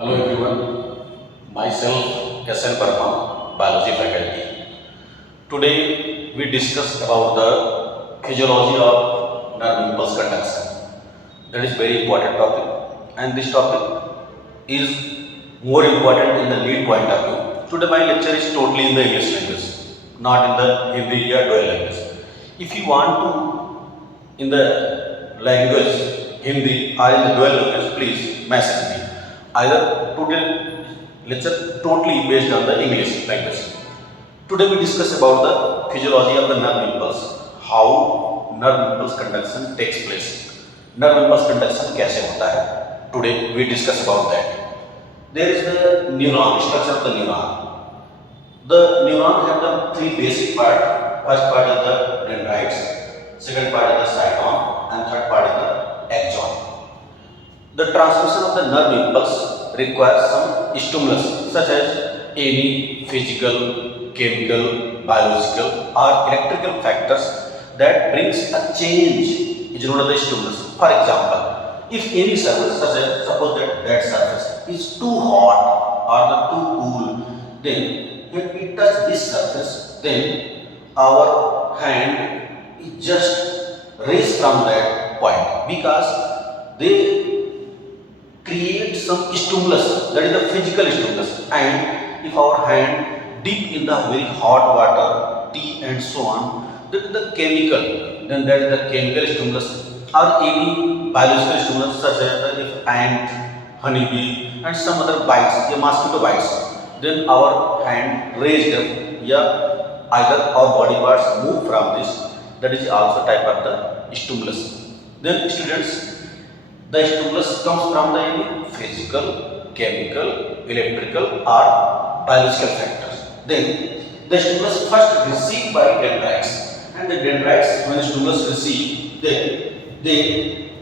Hello everyone, myself SN Verma, Biology faculty. Today we discuss about the physiology of nerve impulse conduction. That is very important topic, and this topic is more important in the lead point of view. Today my lecture is totally in the English language, not in the Hindi or dual language. If you want to in the language Hindi or in the dual language, please message me. Either today lecture totally based on the English language. Today we discuss about the physiology of the nerve impulse, how nerve impulse conduction takes place. Nerve impulse conduction कैसे होता है? Today we discuss about that. There is the neuron, structure of the neuron. The neuron have the three basic part. First part is the dendrites, second part is the cyton, and third part is the axon. The transmission of the nerve impulse requires some stimulus such as any physical, chemical, biological or electrical factors that brings a change is known as the stimulus. For example, if any surface, such as suppose that surface is too hot or too cool, then when we touch this surface, then our hand is just raised from that point because they create some stimulus, that is the physical stimulus. And if our hand dip in the very hot water, tea and so on, that is the chemical, then that is the chemical stimulus, or any biological stimulus such as if ant, honeybee and some other bites, mosquito bites, then our hand raised up, yeah, either our body parts move from this, that is also type of the stimulus. Then students, the stimulus comes from the any physical, chemical, electrical or biological factors. Then the stimulus first received by dendrites, and the dendrites when stimulus receive, then they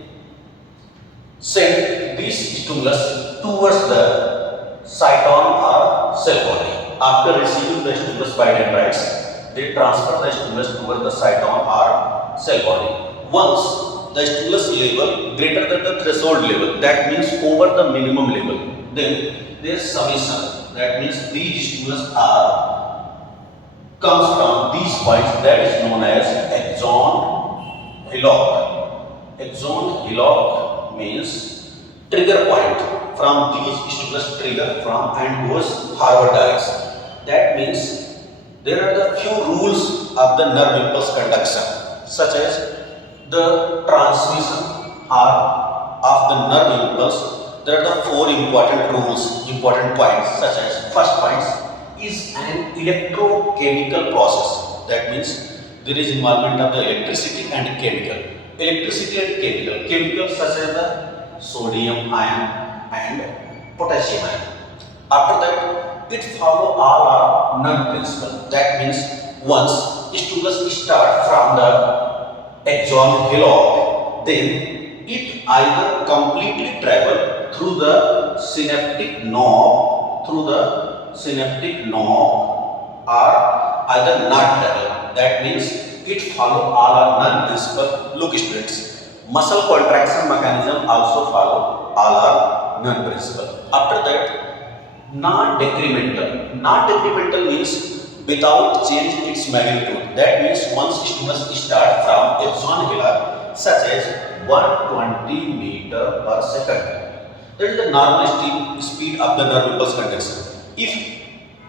send this stimulus towards the cyton or cell body. After receiving the stimulus by dendrites, they transfer the stimulus towards the cyton or cell body. Once the stimulus level greater than the threshold level, that means over the minimum level, then there is summation, that means these stimulus are comes from these points, that is known as axon hillock. Axon hillock means trigger point, from these stimulus trigger from and goes forward direction. That means there are the few rules of the nerve impulse conduction, such as the transmission or of the nerve impulse. There are the four important rules, important points, such as first point is an electrochemical process. That means there is involvement of the electricity and chemical. Electricity and chemical. Chemical such as the sodium ion and potassium ion. After that, it follow all our nerve principle. That means once stimulus start from the axon hillock, then it either completely travel through the synaptic knob, or either not travel. That means it follow all our nerve principle. Look students, muscle contraction mechanism also follow all our nerve principle. After that, non-decremental. Non-decremental means without change its magnitude. That means once stimulus start from axon hillock, such as 120 meter per second. That is the normal speed of the nerve impulse conduction. If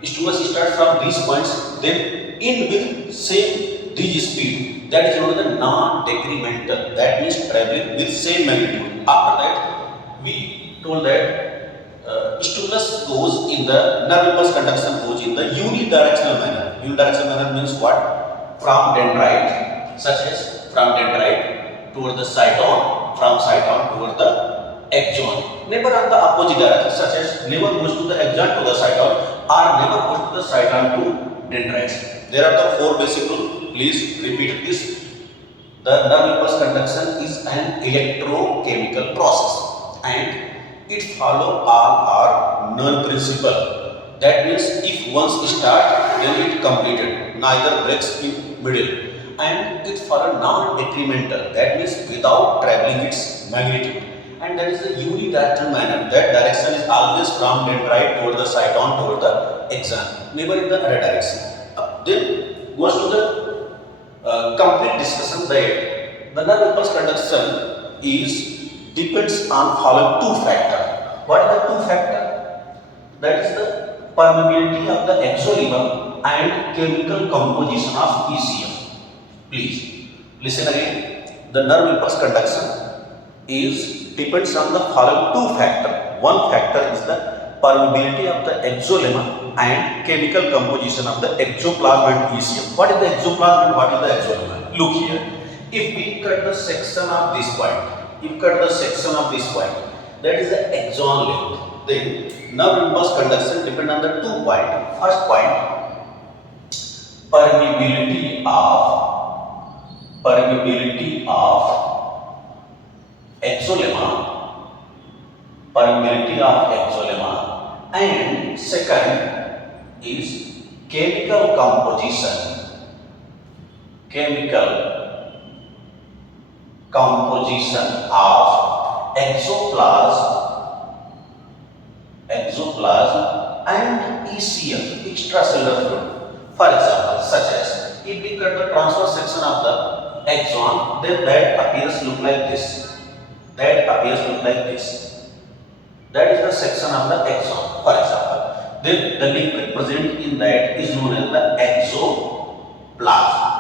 stimulus start from these points, then in with same these speed, that is known as the non-decremental. That means traveling with same magnitude. After that, we told that stimulus goes in the nerve impulse conduction goes in the unidirectional manner. Unidirectional manner means what? From dendrite, such as from dendrite toward the cyton, from cyton toward the axon. Never on the opposite direction, such as never goes to the axon to the cyton, or never goes to the cyton to dendrites. There are the four basic rules. Please repeat this. The nerve impulse conduction is an electrochemical process, and it follow all our nerve principle. That means if once start, then it completed, neither breaks in middle, and it follow non-decremental. That means without traveling its magnitude. and that is the unidirectional manner. That direction is always from dendrite toward the cyton toward the axon, never in the other direction. Then goes to the complete discussion that the nerve impulse conduction is depends on following two factors. What are the two factors? That is the permeability of the exolemma and chemical composition of ECM. Please listen again. The nerve impulse conduction is depends on the following two factors. One factor is the permeability of the exolemma and chemical composition of the exoplasm and ECM. What is the exoplasm and what is the exolemma? Look here. If we cut the section of this point, that is the axon length. Then nerve impulse conduction depend on the 2 points. First point, permeability of exolemma, and second is chemical composition of exoplasm and ECM, extracellular fluid. For example, such as if we cut the transverse section of the axon, then that appears look like this. That is the section of the axon. For example, then the liquid present in that is known as the exoplasm.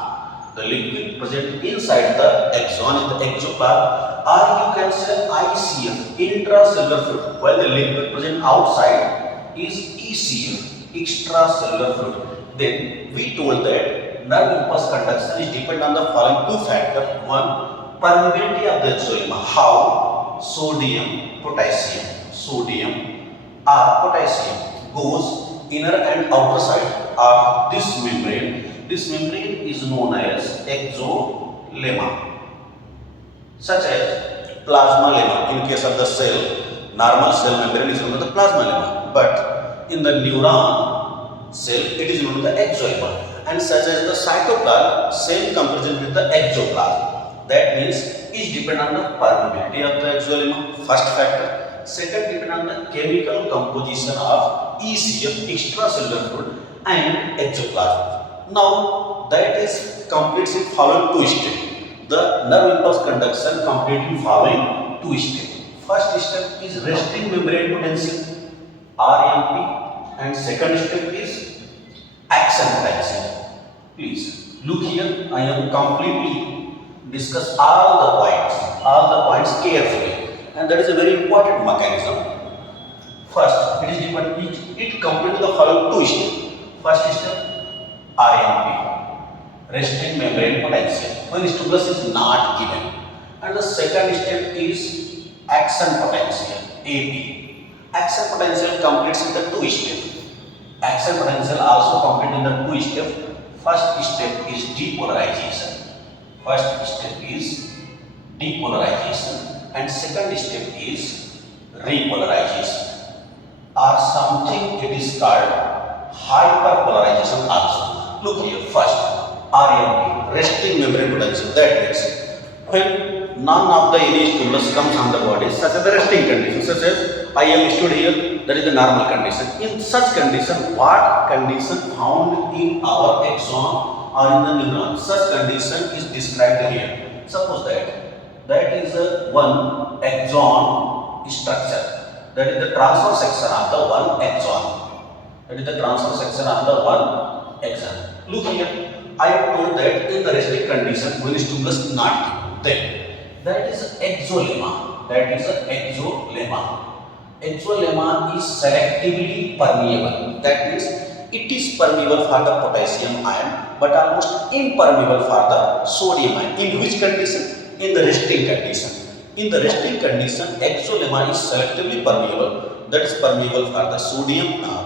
The liquid present inside the axon is the exoplasm, or you can say ICM, intracellular fluid, while the liquid present outside is ECM, extracellular fluid. Then we told that nerve impulse conduction is dependent on the following two factors. One, permeability of the exolemma. How? Sodium, potassium goes inner and outer side of this membrane. This membrane is known as exolemma. Such as plasma lemma. In case of the cell, normal cell membrane is known as the plasma lemma, but in the neuron cell it is known as the exolemma. And such as the cytoplasm, same comparison with the exoplasm. That means is depend on the permeability of the exolemma, first factor. Second, depend on the chemical composition of ECM, extracellular fluid, and exoplasm. Now that is completely following two steps. The nerve impulse conduction completely following two steps. First step is resting membrane potential, RMP, and second step is action potential. Please look here. I am completely discuss all the points carefully, and that is a very important mechanism. First, it is dependent. It completes the following two steps. First step, RMP, resting membrane potential, when stimulus is not given, and the second step is action potential, AP. Action potential completes in the two steps. Action potential also complete in the two steps. First step is depolarization. And second step is repolarization, or something it is called hyperpolarization also. Look here. First, RMP, resting membrane potential. That means when none of the any stimulus comes on the body, such as the resting condition, such as I am stood here, that is the normal condition. In such condition, what condition found in our axon or in the neuron? Such condition is described here. Suppose that is one axon structure. That is the transverse section of the one axon. Look here. I have told that in the resting condition, when stimulus is not given, then that is exolemma. Exolemma is selectively permeable. That means it is permeable for the potassium ion, but almost impermeable for the sodium ion. In which condition? In the resting condition. In the resting condition, exolemma is selectively permeable. That is permeable for the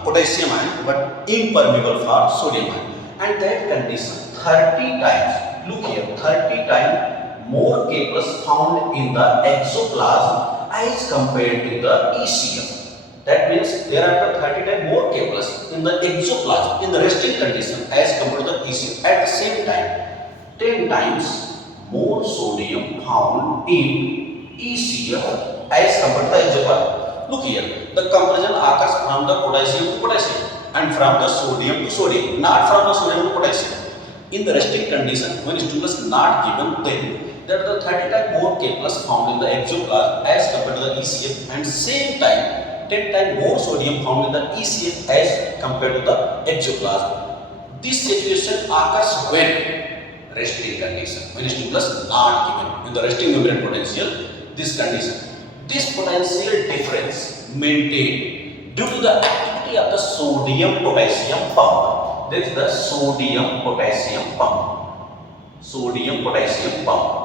potassium ion, but impermeable for sodium ion. And that condition 30 times, look here, 30 times more K plus found in the exoplasm as compared to the ECM. That means there are the 30 times more K plus in the exoplasm in the resting condition as compared to the ECM. At the same time, 10 times more sodium found in ECF as compared to the exoplasm. Look here, the comparison occurs from the potassium to potassium and from the sodium to sodium, not from the sodium to potassium. In the resting condition, when stimulus is not given, then there are the 30 times more K plus found in the exoplasm as compared to the ECF, and same time 10 times more sodium found in the ECF as compared to the exoplasm. This situation occurs when resting condition, when stimulus is not given. In the resting membrane potential, this condition, this potential difference maintained due to the activity of the sodium potassium pump. This is the sodium potassium pump. Sodium potassium pump.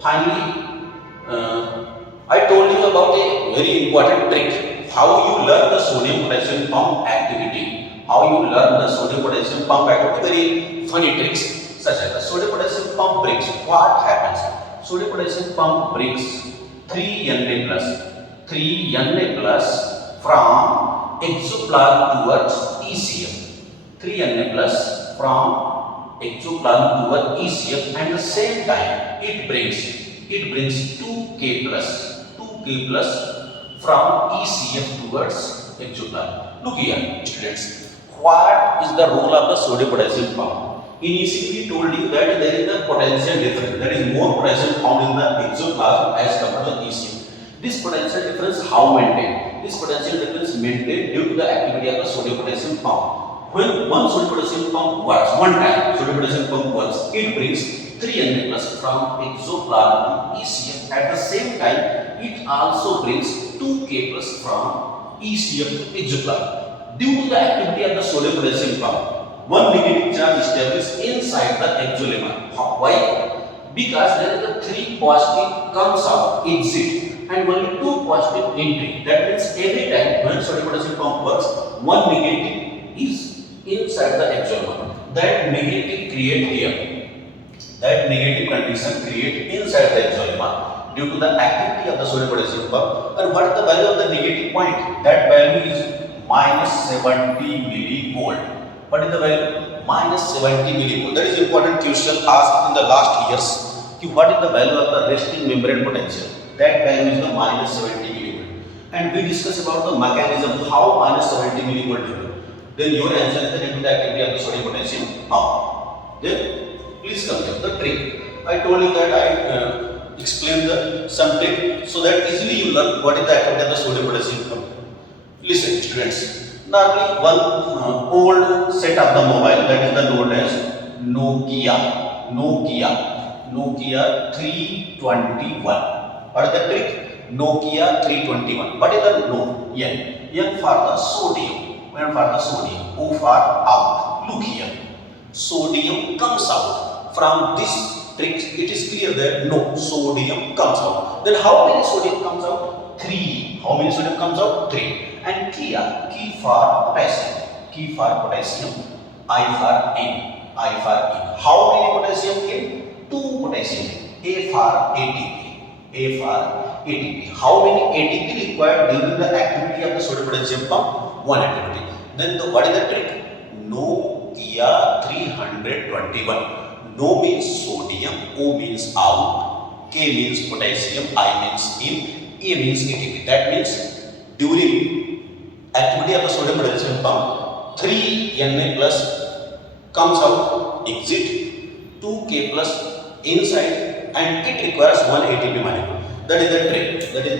Finally, I told you about a very important trick. How you learn the sodium potassium pump activity. How you learn the sodium potassium pump activity. Very funny tricks, such as the sodium potassium pump breaks. What happens? Sodium potassium pump breaks 3Na plus from exoplasm towards ECF. 3Na plus from exoplasm towards ECF, and at the same time it brings 2K plus from ECF towards exoplasm. Look here, students. What is the role of the sodium potassium pump? Initially, we told you that there is a potential difference. There is more potassium found in the exoplasm as compared to ECM. This potential difference how maintained? This potential difference maintained due to the activity of the sodium potassium pump. When one sodium potassium pump works, one time sodium potassium pump works, it brings 3Na plus from exoplasm to ECF. At the same time, it also brings 2K plus from ECF to exoplasm. Due to the activity of the sodium potassium pump, one negative charge established inside the exolemma. Why? Because there is a 3 positive comes out, exit, and only 2 positive entry. That means every time when sodium potassium pump works, one negative is inside the exolemma. That negative create here. That negative condition create inside the exolemma due to the activity of the sodium potassium pump. And what is the value of the negative point? That value is minus 70 millivolt. What is the value? Minus 70 millivolt. That is important question asked in the last years. What is the value of the resting membrane potential? That value is the minus 70 millivolt. And we discuss about the mechanism how minus 70 millivolt develop. Then your answer is the activity of the sodium potassium pump. Then please come here. The trick. I told you that I explained some trick so that easily you learn what is the activity of the sodium potassium pump. Listen, students. Normally, one old set of the mobile, that is the known as Nokia 321. What is the trick? Nokia 321. What is the no? N. N for the sodium. N for the sodium. O for out. Look here. Sodium comes out. From this trick, it is clear that no, sodium comes out. Then how many sodium comes out? 3. How many sodium comes out? 3. And key for potassium. Key for potassium. I for N. How many potassium came? 2 potassium. A for ATP. How many ATP required during the activity of the sodium potassium pump? 1 activity. Then what is the trick? Nokia 321. No means sodium, O means out, K means potassium, I means in, A means ATP. That means during activity of the sodium potassium pump, 3Na plus comes out, exit, 2K plus inside, and it requires 1 ATP molecule. That is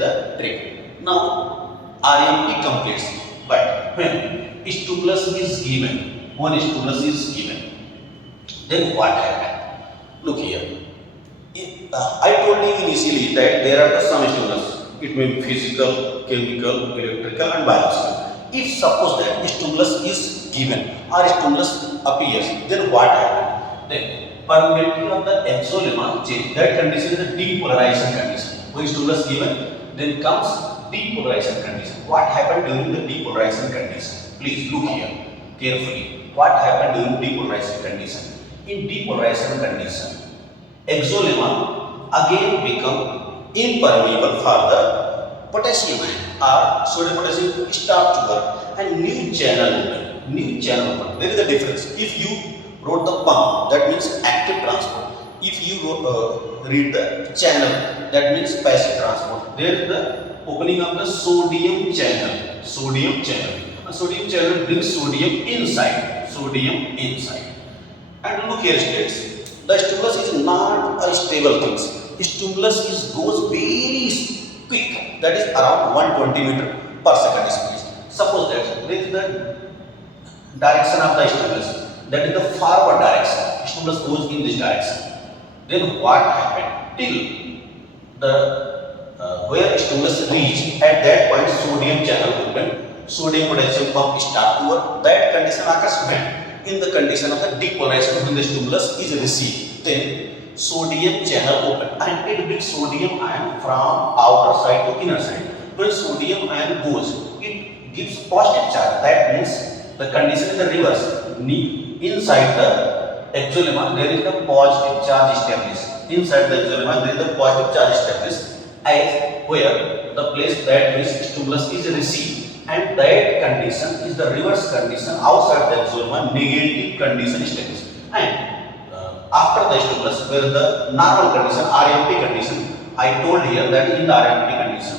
the trick. Now RMP completes, but when stimulus is given, one stimulus is given, then what happened? Look here. I told you initially that there are some stimulus. It may be physical, chemical, electrical, and biological. If suppose that stimulus is given or stimulus appears, then what happens? Then permeability of the exolemma change. That condition is the depolarization condition. When stimulus given, then comes depolarization condition. What happened during the depolarization condition? Please look here carefully. What happened during depolarization condition? In depolarization condition, exolemma again become impermeable for the potassium ion or sodium potassium start to work and new channel open. There is a difference. If you wrote the pump, that means active transport. if you read the channel, that means passive transport. There is the opening of the sodium channel. Sodium channel. A sodium channel brings sodium inside. Sodium inside. And look here states, the stimulus is not a stable thing. Stimulus goes very quick, that is around 120 meter per second speed. Suppose that there is the direction of the stimulus, that is the forward direction. Stimulus goes in this direction. Then what happened till the where stimulus reach, at that point sodium channel open, sodium potassium pump start to work. That condition occurs when? In the condition of the depolarization, when the stimulus is received, then sodium channel open and it brings sodium ion from outer side to inner side. When sodium ion goes, it gives positive charge. That means the condition is the reverse. Inside the axonema there is the positive charge established. Inside the axonema there is the positive charge established, as where the place that which stimulus is received, and that condition is the reverse condition. Outside the axonema negative condition established, and after the stimulus, where the normal condition, RMP condition, I told here that in the RMP condition,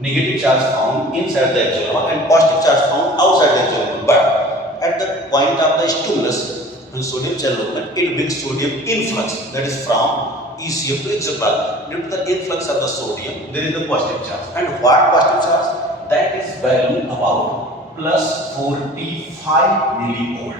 negative charge found inside the axonema and positive charge found outside the axonema. But at the point of the stimulus, when sodium channel open, it brings sodium influx, that is from ECM to exopal. Due to the influx of the sodium, there is the positive charge. And what positive charge? That is value about plus 45 millivolt.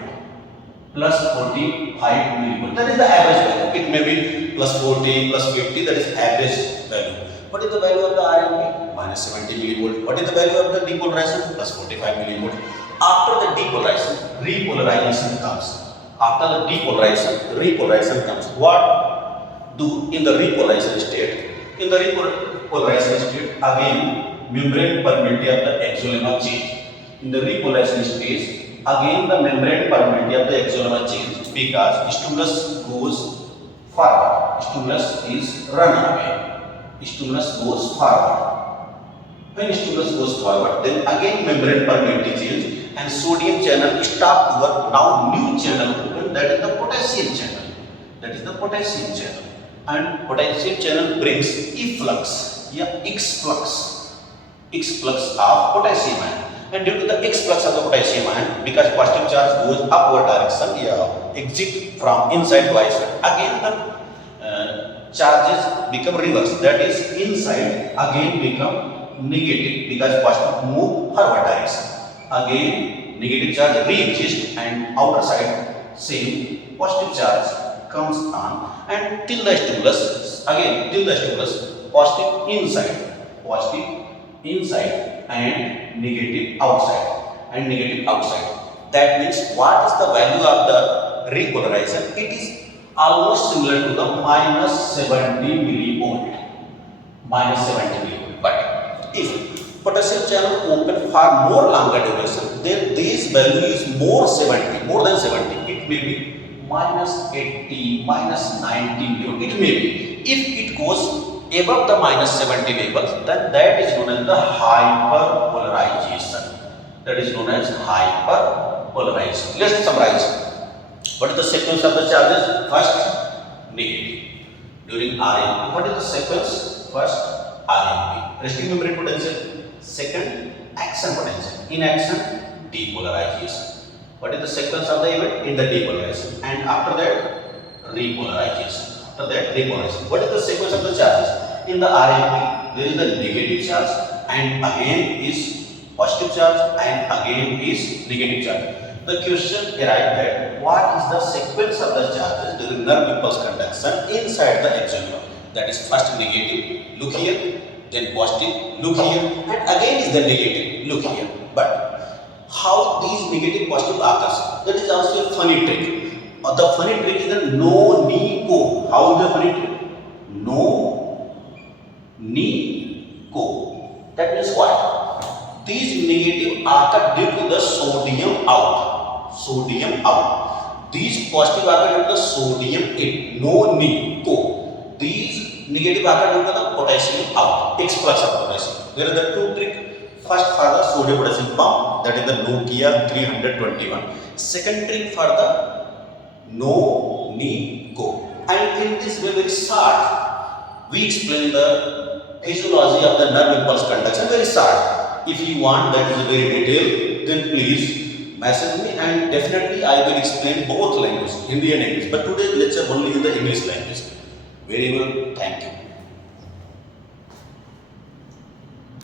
Plus 45 millivolt. That is the average value. It may be plus 40, plus 50. That is average value. What is the value of the RMP? Minus 70 millivolt. What is the value of the depolarization? Plus 45 millivolt. After the depolarization, repolarization comes. After the depolarization, repolarization comes. What do in the repolarization state? In the repolarization state, again membrane permeability of the axonema change. In the repolarization stage, again the membrane permeability of the axonema change, because stimulus goes forward. Stimulus is run away. Stimulus goes forward. When stimulus goes forward, then again membrane permeability change and sodium channel stop to work. Now new channel open, that is the potassium channel. That is the potassium channel. And potassium channel brings efflux, X-flux of potassium ion. And due to the X-flux of the potassium ion, because positive charge goes upward direction, exit from inside to outside, again the charges become reverse. That is inside again become negative, because positive move forward direction. Again negative charge re-exists and outer side same positive charge comes on, and till the stimulus positive inside and negative outside. That means what is the value of the repolarization? It is almost similar to the minus 70 millivolt. But if potassium channel open for more longer duration, then this value is more than 70. It may be minus 80, minus 90 millivolt. It may be. If it goes above the minus 70 level, then that is known as the hyperpolarization. Let's summarize. What is the sequence of the charges? First, negative. During RMP, what is the sequence? First, RMP, resting membrane potential. Second, action potential. In action, depolarization. What is the sequence of the event? In the depolarization. And after that, repolarization. What is the sequence of the charges? In the RMP, there is the negative charge, and again is positive charge, and again is negative charge. The question arrived that what is the sequence of the charges during nerve impulse conduction inside the axonema? That is first negative, look here, then positive, look here, and again is the negative, look here. But how these negative positive occurs? That is also a funny trick. The funny trick is the no-ni-co. How is the funny trick? No-ni-co. That means what? These negative occur due to the sodium out. These positive occur due to the sodium in. No-ni-co. These negative occur due to the potassium out. X-flux of potassium. There are the two tricks. First for the sodium potassium pump, that is the Nokia 321. Second trick for the no-ni-co. And in this way, very short, we explain the physiology of the nerve impulse conduction very short. If you want that is very detailed, then please message me and definitely I will explain both languages, Hindi and English. But today lecture only in the English language. Very well, thank you.